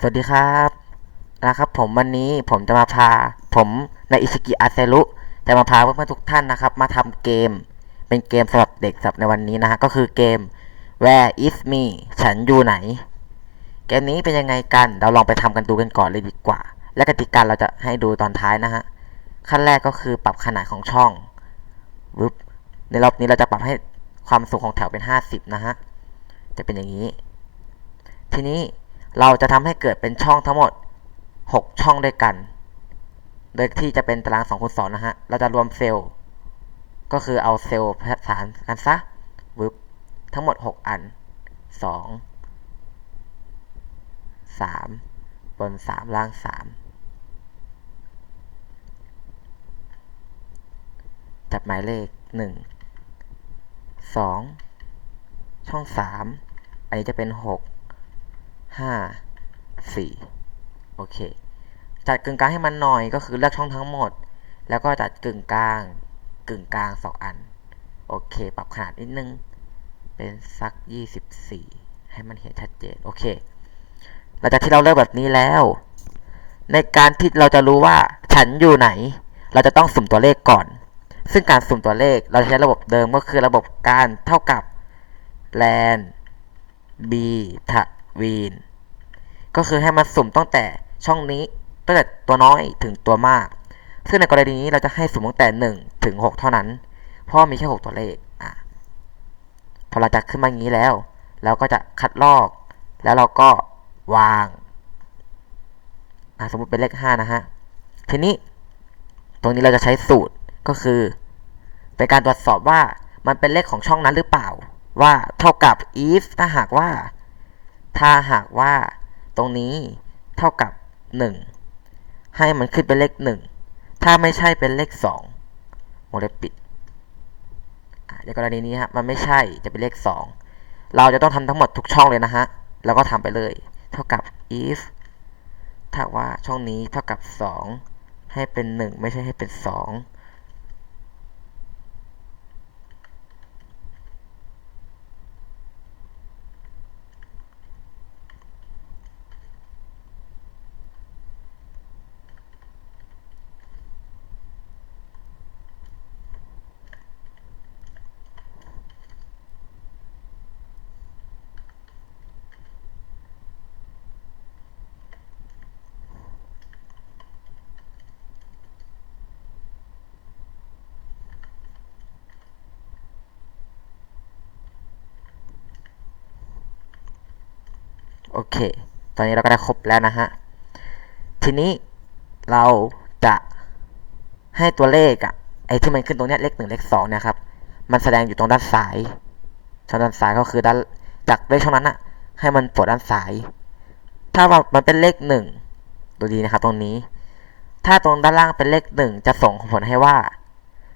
สวัสดีครับนะครับผมวันนี้ผมจะมาพาผมในอิชิกิอาเซรุจะมาพาเพื่อนๆทุกท่านนะครับมาทำเกมเป็นเกมสำหรับเด็กสำหรับในวันนี้นะฮะก็คือเกม Where is me ฉันอยู่ไหนเกมนี้เป็นยังไงกันเราลองไปทำกันดูกันก่อนเลยดีกว่าและกติกาเราจะให้ดูตอนท้ายนะฮะขั้นแรกก็คือปรับขนาดของช่องวึบในรอบนี้เราจะปรับให้ความสูงของแถวเป็น50นะฮะจะเป็นอย่างนี้ทีนี้เราจะทำให้เกิดเป็นช่องทั้งหมด6ช่องด้วยกันโดยที่จะเป็นตาราง2คูณ2นะฮะเราจะรวมเซลล์ก็คือเอาเซลล์ผสานกันซะวึบทั้งหมด6อัน2 3บน3ล่าง3จับหมายเลข1 2ช่อง3อันนี้จะเป็น6 5 4โอเคจัดกึ่งกลางให้มันหน่อยก็คือเลือกช่องทั้งหมดแล้วก็จัดกึ่งกลาง2อันโอเคปรับขนาดนิดนึงเป็นสัก24ให้มันเห็นชัดเจนโอเคหลังจากที่เราเลือกแบบนี้แล้วในการที่เราจะรู้ว่าฉันอยู่ไหนเราจะต้องสุ่มตัวเลขก่อนซึ่งการสุ่มตัวเลขเราใช้ระบบเดิมก็คือระบบการเท่ากับแลนบีทวีนก็คือให้มันสุ่มตั้งแต่ช่องนี้ตั้งแต่ตัวน้อยถึงตัวมากซึ่งในกรณีนี้เราจะให้สุ่มตั้งแต่1ถึง6เท่านั้นเพราะมีแค่6ตัวเลขพอเราจัดขึ้นมาอย่างนี้แล้วเราก็จะคัดลอกแล้วเราก็วางสมมุติเป็นเลข5นะฮะทีนี้ตรงนี้เราจะใช้สูตรก็คือเป็นการตรวจสอบว่ามันเป็นเลขของช่องนั้นหรือเปล่าว่าเท่ากับ if ถ้าหากว่าตรงนี้เท่ากับ1ให้มันขึ้นเป็นเลข1ถ้าไม่ใช่เป็นเลข2วงเล็บปิดในกรณีนี้ฮะมันไม่ใช่จะเป็นเลข2เราจะต้องทำทั้งหมดทุกช่องเลยนะฮะแล้วก็ทำไปเลยเท่ากับ if ถ้าว่าช่องนี้เท่ากับ2ให้เป็น1ไม่ใช่ให้เป็น2โอเคตอนนี้เราก็ได้ครบแล้วนะฮะทีนี้เราจะให้ตัวเลขไอ้ที่มันขึ้นตรงนี้เลข1เลข2เนี่ยครับมันแสดงอยู่ตรงด้านซ้ายช่องด้านซ้ายก็คือด้านจากเลขช่องนั้นให้มันโผล่ด้านซ้ายถ้าว่ามันเป็นเลข1ดูดีนะครับตรงนี้ถ้าตรงด้านล่างเป็นเลข1จะส่งผลให้ว่า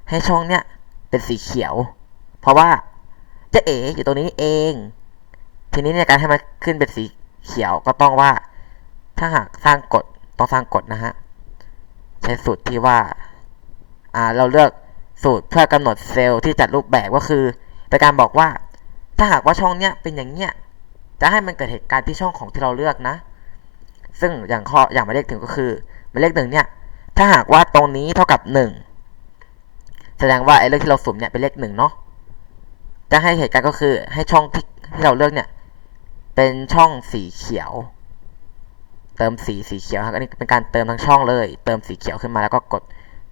ให้ช่องเนี้ยเป็นสีเขียวเพราะว่าเจ๊เอ๋อยู่ตรงนี้เองทีนี้ในการให้มันขึ้นเป็นสีเขียวก็ต้องว่าถ้าหากสร้างกฎต้องสร้างกฎนะฮะใช้สูตรที่ว่าเราเลือกสูตรเพื่อกำหนดเซลล์ที่จัดรูปแบบก็คือเป็นการบอกว่าถ้าหากว่าช่องเนี้ยเป็นอย่างเนี้ยจะให้มันเกิดเหตุการณ์ที่ช่องของที่เราเลือกนะซึ่งอย่างหมายเลขถึงก็คือหมายเลข1เนี่ยถ้าหากว่าตรงนี้เท่ากับ1แสดงว่าไอ้เลขที่เราสุ่มเนี่ยเป็นเลข1เนาะจะให้เหตุการณ์ก็คือให้ช่องที่เราเลือกเนี่ยเป็นช่องสีเขียวเติมสีเขียวครับอันนี้เป็นการเติมทั้งช่องเลยเติมสีเขียวขึ้นมาแล้วก็กด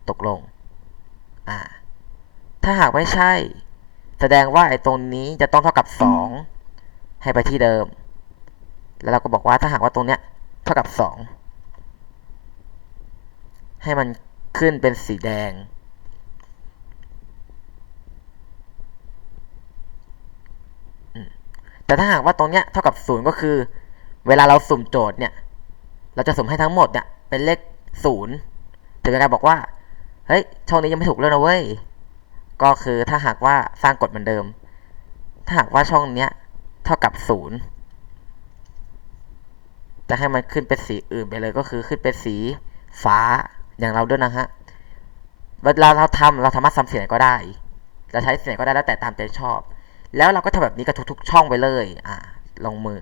ตกลงถ้าหากไม่ใช่แสดงว่าไอ้ตรงนี้จะต้องเท่ากับ2ให้ไปที่เดิมแล้วเราก็บอกว่าถ้าหากว่าตรงเนี้ยเท่ากับ2ให้มันขึ้นเป็นสีแดงแต่ถ้าหากว่าตรงเนี้ยเท่ากับ0ก็คือเวลาเราสุ่มโจทย์เนี่ยเราจะสุ่มให้ทั้งหมดเนี่ยเป็นเลข0ถึงเวลาบอกว่าเฮ้ยช่องนี้ยังไม่ถูกเลยนะเว้ยก็คือถ้าหากว่าสร้างกฎเหมือนเดิมถ้าหากว่าช่องเนี้ยเท่ากับ0จะให้มันขึ้นเป็นสีอื่นไปเลยก็คือขึ้นเป็นสีฟ้าอย่างเราด้วยนะฮะเวลาเราสามารถทำสีไหนก็ได้เราใช้สีไหนก็ได้แล้วแต่ตามใจชอบแล้วเราก็ทำแบบนี้กับทุกๆช่องไปเลยลงมือ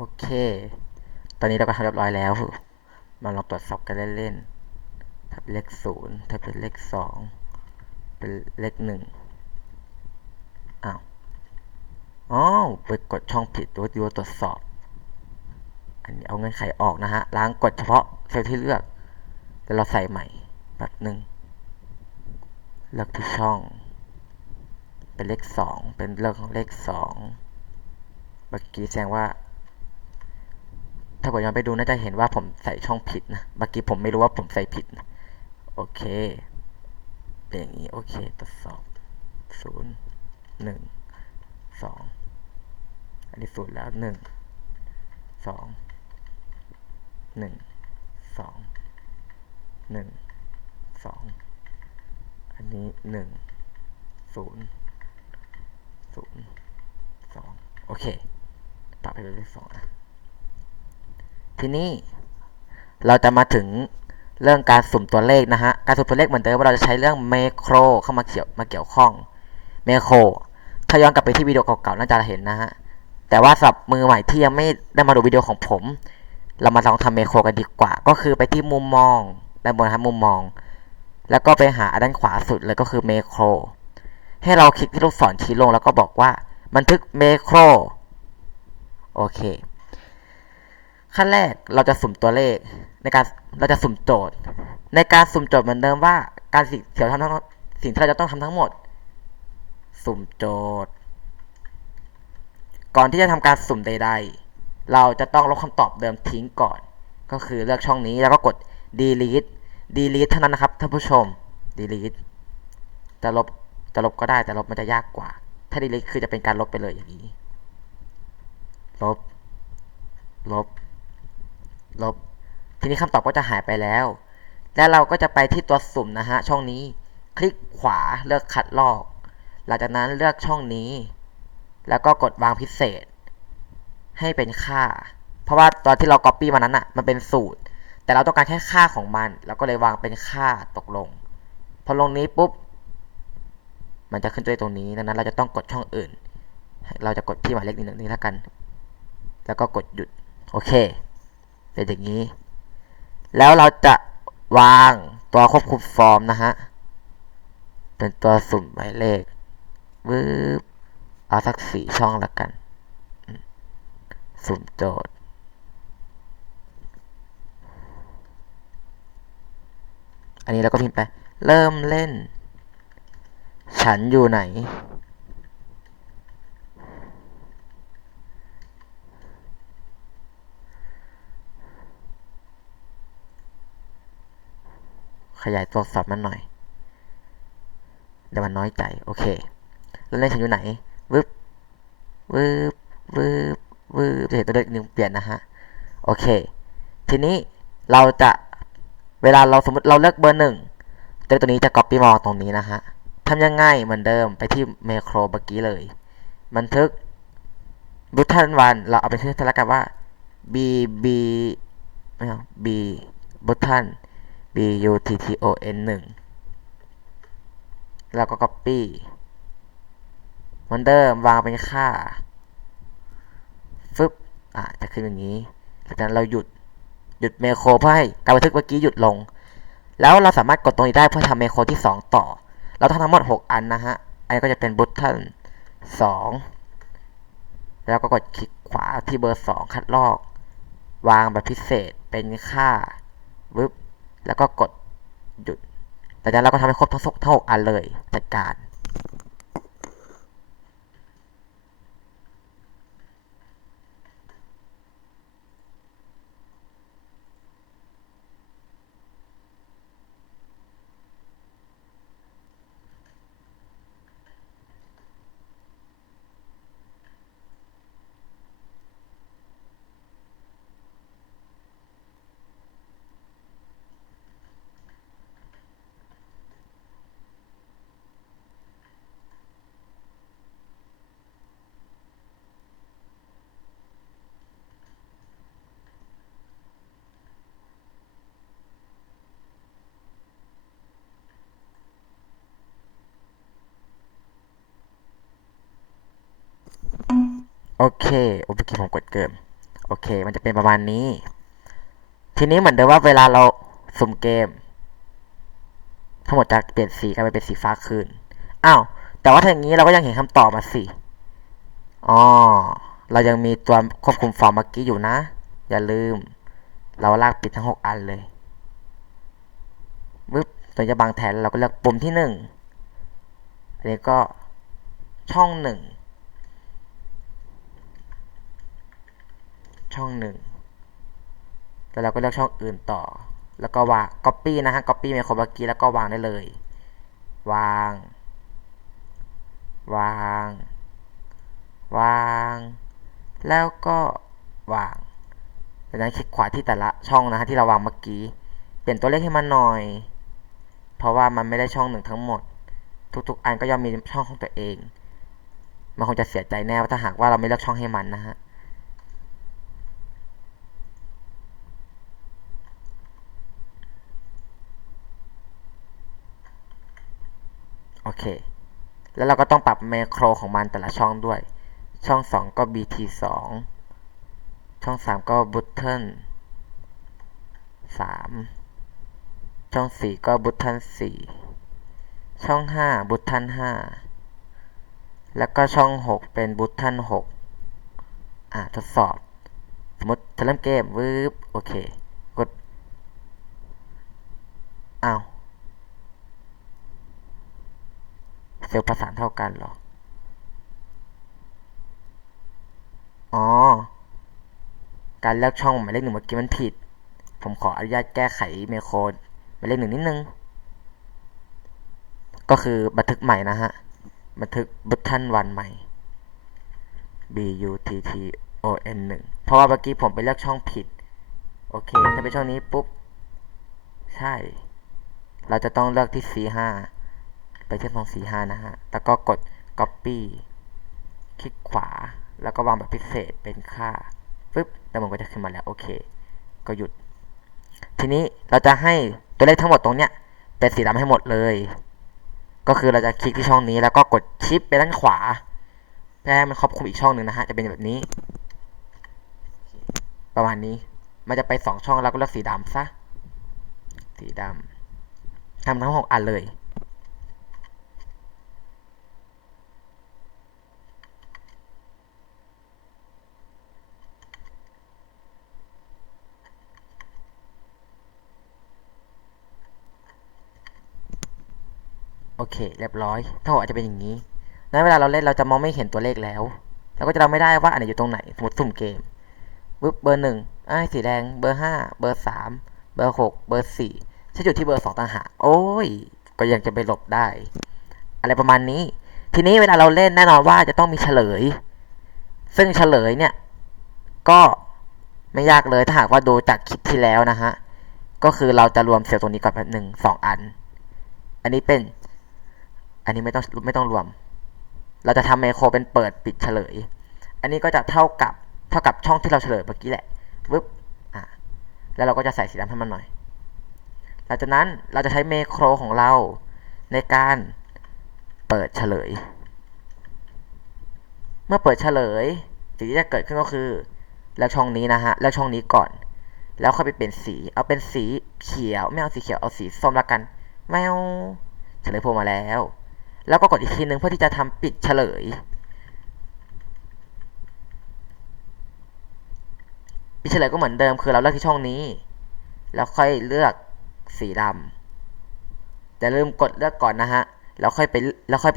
โอเคตอนนี้เราก็ทำเรียบร้อยแล้วมาลองตรวจสอบกันเล่นๆถ้าเป็นเลข0ถ้าเป็นเลข2เป็นเลข1อ้าวอ๋อไปกดช่องผิดดูตรวจสอบอันนี้เอาเงื่อนไขออกนะฮะล้างกดเฉพาะเซลล์ที่เลือกแล้วเราใส่ใหม่แบบ1เลือกที่ช่องเป็นเลข2เป็นเรื่องของเลข2เมื่อกี้แสดงว่าถ้ากดย้อนไปดูน่าจะเห็นว่าผมใส่ช่องผิดนะเมื่อกี้ผมไม่รู้ว่าผมใส่ผิดนะโอเคเป็นอย่างนี้โอเคตรวจสอบ0 1 2อันนี้0แล้ว1 2 1 2 1 2อันนี้1 0 0 2โอเคปรับไปเป็นเลข2นะทีนี้เราจะมาถึงเรื่องการสุ่มตัวเลขนะฮะการสุ่มตัวเลขเหมือนเดิมว่าเราจะใช้เรื่องเมโครเข้ามาเกี่ยวข้องเมโครถ้าย้อนกลับไปที่วิดีโอเก่าๆน่าจะเห็นนะฮะแต่ว่าสำหรับมือใหม่ที่ยังไม่ได้มาดูวิดีโอของผมเรามาลองทำเมโครกันดีกว่าก็คือไปที่มุมมองด้านบนครับมุมมองแล้วก็ไปหาด้านขวาสุดเลยก็คือเมโครให้เราคลิกที่ลูกศรชี้ลงแล้วก็บอกว่าบันทึกเมโครโอเคขั้นแรกเราจะสุ่มตัวเลขในการเราจะสุ่มโจทย์ในการสุ่มโจทย์เหมือนเดิมว่าการสิ่งที่เราจะต้องทำทั้งหมดสุ่มโจทย์ก่อนที่จะทำการสุ่มใดๆเราจะต้องลบคำตอบเดิมทิ้งก่อนก็คือเลือกช่องนี้แล้วก็กด delete เท่านั้นนะครับท่านผู้ชม delete จะลบก็ได้แต่ลบมันจะยากกว่าถ้า delete คือจะเป็นการลบไปเลยอย่างนี้ลบลบลบทีนี้คำตอบก็จะหายไปแล้วและเราก็จะไปที่ตัวสุ่มนะฮะช่องนี้คลิกขวาเลือกคัดลอกหลังจากนั้นเลือกช่องนี้แล้วก็กดวางพิเศษให้เป็นค่าเพราะว่าตอนที่เรา copy มานั้นอ่ะมันเป็นสูตรแต่เราต้องการแค่ค่าของมันเราก็เลยวางเป็นค่าตกลงพอลงนี้ปุ๊บมันจะขึ้นตัวตรงนี้ดังนั้นเราจะต้องกดช่องอื่นเราจะกดที่หมายเลขนี้แล้วกันแล้วก็กดหยุดโอเคเป็นอย่างนี้แล้วเราจะวางตัวควบคุมฟอร์มนะฮะเป็นตัวสุ่มหมายเลขวืบเอาสัก4 ช่องละกันสุ่มโจทย์อันนี้เราก็พิมพ์ไปเริ่มเล่นฉันอยู่ไหนขยายตัวอักษรมันหน่อยเดี๋ยวมันน้อยใจโอเคเริ่มเล่นฉันอยู่ไหนวืบวืบวืบวืบจะเห็นตัวเลขหนึ่งเปลี่ยนนะฮะโอเคทีนี้เราจะเวลาเราสมมติเราเลือกเบอร์ตัวนี้จะ copy มาตรงนี้นะฮะทำยังไงเหมือนเดิมไปที่เมโครเมื่อกี้เลยบันทึกบุตทันวันเราเอาไปชื่อแล้วกันว่า b b ไม่เอา b บุตทัน b u t t o n 1แล้วก็ copy เหมือนเดิมวางเป็นค่าฟึบจะขึ้นอย่างนี้จากนั้นเราหยุดเมโครเพื่อให้การบันทึกเมื่อกี้หยุดลงแล้วเราสามารถกดตรงนี้ได้เพื่อทำเมโครที่2ต่อเราต้องทั้งหมด6อันนะฮะอันนี้ก็จะเป็นบัตทัน2แล้วก็กดคลิกขวาที่เบอร์2คัดลอกวางแบบพิเศษเป็นค่าวึบแล้วก็กดหยุดจากนั้นเราก็ทำให้ครบทั้ง6อันเลยจัดการโอเคโอเคผมกดเกิน โอเคมันจะเป็นประมาณนี้ทีนี้เหมือนเดิมว่าเวลาเราสุ่มเกมทั้งหมดจะเปลี่ยนสีกลายเป็นสีฟ้าคืนอ้าวแต่ว่าถ้าอย่างนี้เราก็ยังเห็นคำตอบมาสิอ๋อเรายังมีตัวควบคุมฟอร์มเมื่อกี้อยู่นะอย่าลืมเราลากปิดทั้ง6 อันเลยปึ๊บตัวจะบังแทนเราก็เลือกปุ่มที่1อันนี้ก็ช่อง1แล้วเราก็เลือกช่องอื่นต่อแล้วก็วาง copy นะฮะ copy ไมโครเมื่อกี้แล้วก็วางได้เลยวางวางวางแล้วก็วางจากนั้นคลิกขวาที่แต่ละช่องนะฮะที่เราวางเมื่อกี้เปลี่ยนตัวเลขให้มันหน่อยเพราะว่ามันไม่ได้ช่องหนึ่งทั้งหมดทุกๆอันก็ย่อมมีช่องของตัวเองมันคงจะเสียใจแน่ว่าถ้าหากว่าเราไม่เลือกช่องให้มันนะฮะโอเคแล้วเราก็ต้องปรับแมโครของมันแต่ละช่องด้วยช่อง2ก็ bt2 ช่อง3ก็ button 3ช่อง4ก็ button 4ช่อง5 button 5แล้วก็ช่อง6เป็น button 6ทดสอบสมมติจะเริ่มเกมวืบโอเคกดอ้าวเซลล์ประสานเท่ากันเหรออ๋อการเลือกช่องหมายเลข1เมื่อกี้มันผิดผมขออนุญาตแก้ไขเมโครหมายเลข1นิดนึงก็คือบันทึกใหม่นะฮะบันทึกบัตทันวันใหม่ button 1เพราะว่าเมื่อกี้ผมไปเลือกช่องผิดโอเคถ้าเป็นช่องนี้ปุ๊บใช่เราจะต้องเลือกที่ C5 ไปที่ตรง C5 นะฮะแล้วก็กด copy คลิกขวาแล้วก็วางแบบพิเศษเป็นค่าปึ๊บแล้วมันก็จะขึ้นมาแล้วโอเคก็หยุดทีนี้เราจะให้ตัวเลขทั้งหมดตรงเนี้ยเป็นสีดำให้หมดเลยก็คือเราจะคลิกที่ช่องนี้แล้วก็กดชิปไปด้านขวาเพื่อให้มันครอบคลุมอีกช่องหนึ่งนะฮะจะเป็นแบบนี้ประมาณนี้มันจะไป2ช่องแล้วก็เลือกสีดำซะสีดำทำทั้ง6 อันเลยโอเคเรียบร้อยทั้งหมดอาจจะเป็นอย่างนี้แล้วเวลาเราเล่นเราจะมองไม่เห็นตัวเลขแล้วเราก็จะเราไม่ได้ว่าอันไหนอยู่ตรงไหนสมมติสุ่มเกมปึ๊บเบอร์1สีแดงเบอร์5เบอร์3เบอร์6เบอร์4ฉันอยู่ที่เบอร์2ต่างหากโอ้ยก็ยังจะไปหลบได้อะไรประมาณนี้ทีนี้เวลาเราเล่นแน่นอนว่าจะต้องมีเฉลยซึ่งเฉลยเนี่ยก็ไม่ยากเลยถ้าหากว่าดูจากคลิปที่แล้วนะฮะก็คือเราจะรวมเซลล์ตรงนี้ก่อนแบบ1 2 อันอันนี้เป็นอันนี้ไม่ต้องรวมเราจะทำไมโครเป็นเปิดปิดเฉลยอันนี้ก็จะเท่ากับช่องที่เราเฉลยเมื่อกี้แหละวึบแล้วเราก็จะใส่สีดำให้มันหน่อยหลังจากนั้นเราจะใช้เมโครของเราในการเปิดเฉลยเมื่อเปิดเฉลยสิ่งที่จะเกิดขึ้นก็คือแล้วช่องนี้นะฮะแล้วช่องนี้ก่อนแล้วค่อยไปเปลี่ยนสีเอาเป็นสีเขียวไม่เอาสีเขียวเอาสีส้มละกันแมวเฉลยโผล่มาแล้วแล้วก็กดอีกทีนึงเพื่อที่จะทำปิดเฉลยปิดเฉลยก็เหมือนเดิมคือเราเลือกที่ช่องนี้แล้วค่อยเลือกสีดำอย่าลืมกดเลือกก่อนนะฮะแล้วค่อยไ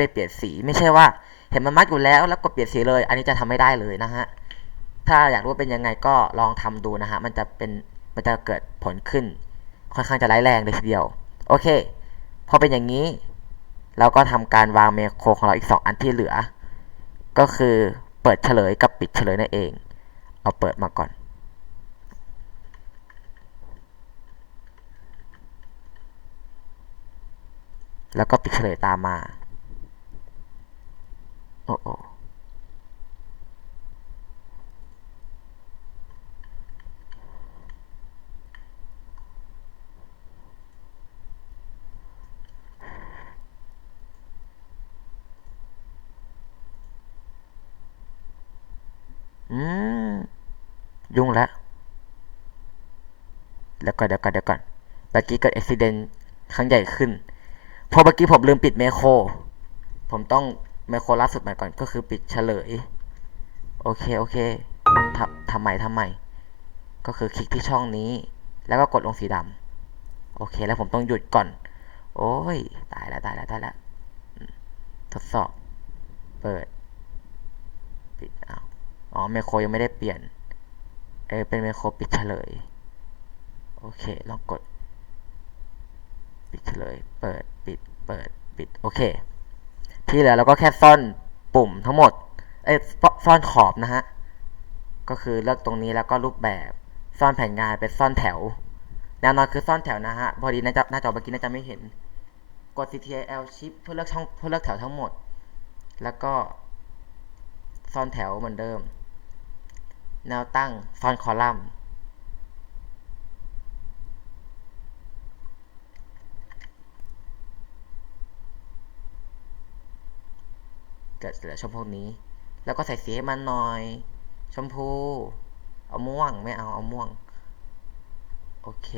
ปเปลี่ยนสีไม่ใช่ว่าเห็นมันมัดอยู่แล้วกดเปลี่ยนสีเลยอันนี้จะทำไม่ได้เลยนะฮะถ้าอยากรู้เป็นยังไงก็ลองทำดูนะฮะมันจะเกิดผลขึ้นค่อนข้างจะร้ายแรงเลยทีเดียวโอเคพอเป็นอย่างนี้เราก็ทำการวางเมโครของเราอีก2 อันที่เหลือก็คือเปิดเฉลยกับปิดเฉลยนั่นเองเอาเปิดมาก่อนแล้วก็ปิดเฉลยตามมาโอ้โออืม อยู่ ยุ่งแล้วเดี๋ยวก่อนเมื่อกี้เกิดอุบิเหตุครั้งใหญ่ขึ้นเพราะเมื่อกี้ผมลืมปิดเมโครผมต้องเมโครล่าสุดใหม่ก่อนก็คือปิดเฉลยโอเคทำไมก็คือคลิกที่ช่องนี้แล้วก็กดลงสีดำโอเคแล้วผมต้องหยุดก่อนโอ้ยตายแล้วทดสอบเปิดปิดอ๋อไมโครยังไม่ได้เปลี่ยนเป็นไมโครปิดเฉลยโอเคลองกดปิดเฉลยเปิดปิดโอเคที่เหลือเราก็แค่ซ่อนปุ่มทั้งหมดซ่อนขอบนะฮะก็คือเลือกตรงนี้แล้วก็รูปแบบซ่อนแผนงานเป็นซ่อนแถวแนวนอนคือซ่อนแถวนะฮะพอดีหน้าจอเมื่อกี้น่าจะไม่เห็นกด Ctrl Shift เพื่อเลือกช่องเพื่อเลือกแถวทั้งหมดแล้วก็ซ่อนแถวเหมือนเดิมแนวตั้งซ่อนคอลัมน์เกิดเหลือช่องพวกนี้แล้วก็ใส่สีให้มันหน่อยชมพูเอาม่วงไม่เอาม่วงโอเค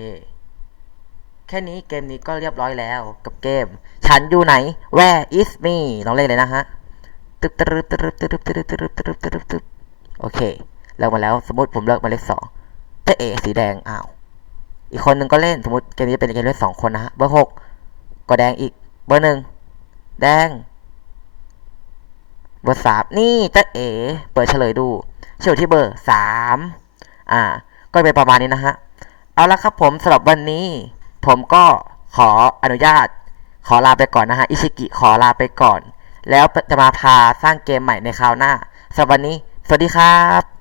แค่นี้เกมนี้ก็เรียบร้อยแล้วกับเกมฉันอยู่ไหน Where is me ลองเล่นเลยนะฮะตึ๊บโอเคเลิกมาแล้วสมมติผมเลิกมาเลข2แต่สีแดงอีกคนนึงก็เล่นสมมติเกมนี้เป็นเกมเล่น2คนนะฮะเบอร์6ก็แดงอีกเบอร์1แดงเบอร์3นี่เปิดเฉลยดูเฉลยที่เบอร์3ก็เป็นประมาณนี้นะฮะเอาละครับผมสำหรับวันนี้ผมก็ขออนุญาตขอลาไปก่อนนะฮะอิชิกิขอลาไปก่อนแล้วจะมาพาสร้างเกมใหม่ในคราวหน้าสำหรับวันนี้สวัสดีครับ